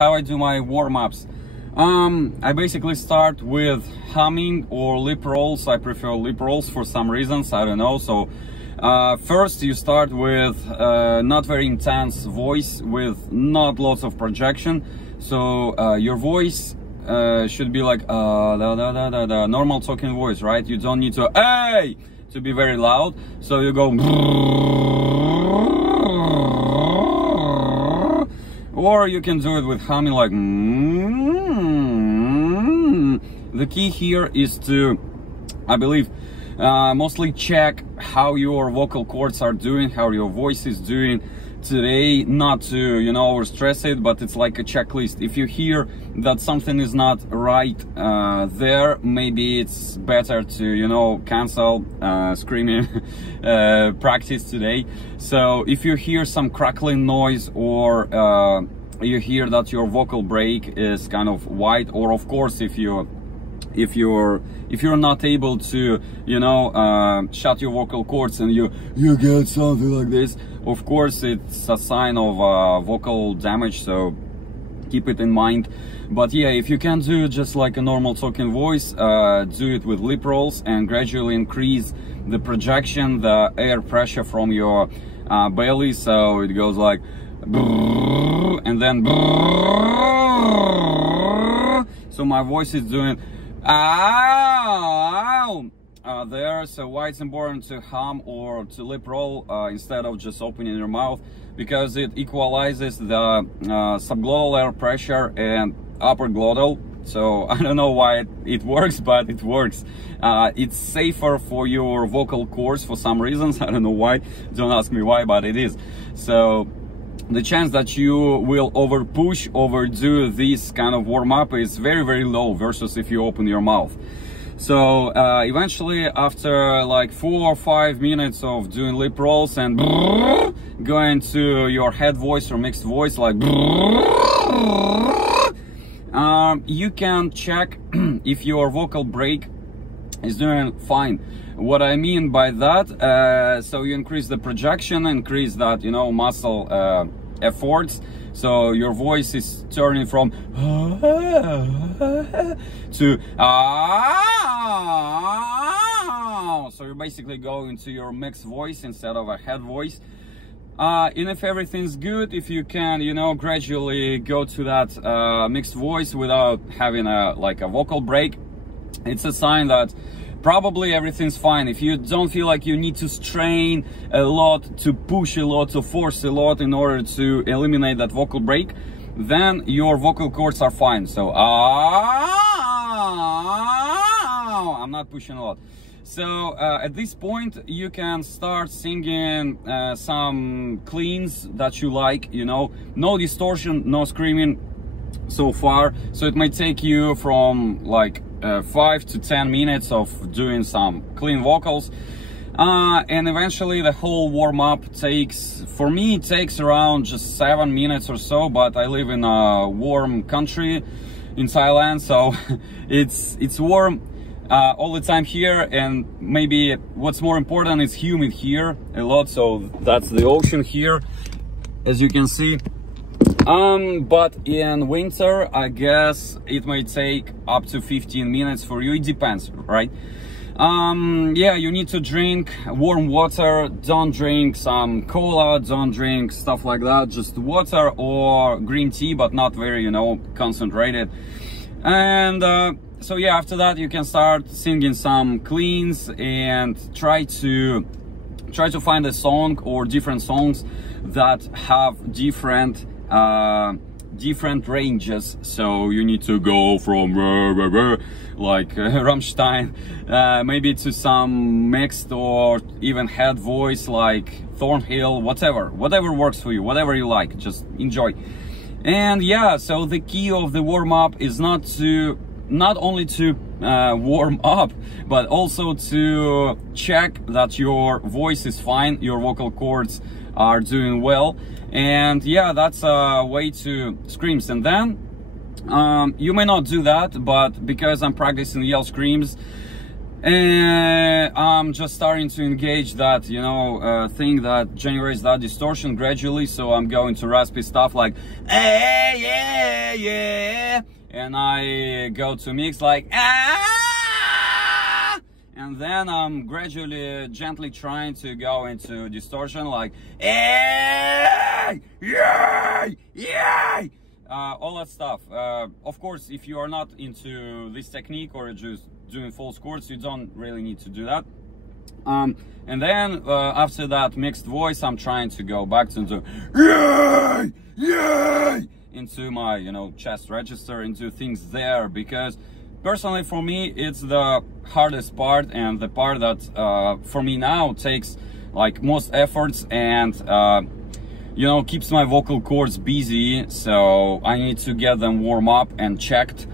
How I do my warm-ups. I basically start with humming or lip rolls. I prefer lip rolls for some reasons, I don't know. So first you start with not very intense voice with not lots of projection. So your voice should be like normal talking voice, right? You don't need to hey to be very loud. So you go, or you can do it with humming like The key here is to, I believe, mostly check how your vocal cords are doing, how your voice is doing today, not to, overstress it, but it's like a checklist. If you hear that something is not right there, maybe it's better to, cancel screaming practice today. So if you hear some crackling noise, or you hear that your vocal break is kind of wide, or of course if you're not able to shut your vocal cords and you get something like this, of course it's a sign of vocal damage, so keep it in mind. But yeah, if you can do just like a normal talking voice, do it with lip rolls and gradually increase the projection, the air pressure from your belly, so it goes like and then so my voice is doing there. So why it's important to hum or to lip roll instead of just opening your mouth, because it equalizes the subglottal air pressure and upper glottal. So I don't know why it works, but it works. It's safer for your vocal cords for some reasons. I don't know why, don't ask me why, but it is. So the chance that you will overdo this kind of warm-up is very, very low versus if you open your mouth. So eventually, after like 4 or 5 minutes of doing lip rolls and going to your head voice or mixed voice like you can check if your vocal break is doing fine. What I mean by that, so you increase the projection, increase that muscle efforts, so your voice is turning from to so you're basically going to your mixed voice instead of a head voice. And if everything's good, if you can gradually go to that mixed voice without having a vocal break, it's a sign that probably everything's fine. If you don't feel like you need to strain a lot, to push a lot, to force a lot in order to eliminate that vocal break, then your vocal cords are fine. So I'm not pushing a lot. So at this point you can start singing some cleans that you like, no distortion, no screaming so far. So it might take you from like 5 to 10 minutes of doing some clean vocals, and eventually the whole warm-up takes, for me, it takes around just 7 minutes or so. But I live in a warm country in Thailand, so it's warm all the time here, and maybe what's more important is humid here a lot. So that's the ocean here, as you can see. But in winter, I guess it may take up to 15 minutes for you. It depends, right? Yeah, you need to drink warm water. Don't drink some cola, don't drink stuff like that. Just water or green tea, but not very, concentrated. And so yeah, after that you can start singing some cleans and try to find a song or different songs that have different ranges. So you need to go from like Rammstein, maybe to some mixed or even head voice like Thornhill, whatever works for you, whatever you like, just enjoy. And yeah, so the key of the warm-up is not only to warm up, but also to check that your voice is fine, your vocal cords are doing well. And yeah, that's a way to screams. And then you may not do that, but because I'm practicing yell screams, and I'm just starting to engage that, you know, thing that generates that distortion gradually. So I'm going to raspy stuff like, hey, yeah, yeah, and I go to mix like, ah, and then I'm gradually, gently trying to go into distortion like, hey, yeah, yeah. All that stuff. Of course, if you are not into this technique or just doing false chords, you don't really need to do that. And then after that mixed voice, I'm trying to go back to yay, yay, into my, you know, chest register, into things there, because personally for me it's the hardest part, and the part that for me now takes like most efforts, and you know, keeps my vocal cords busy. So I need to get them warm up and checked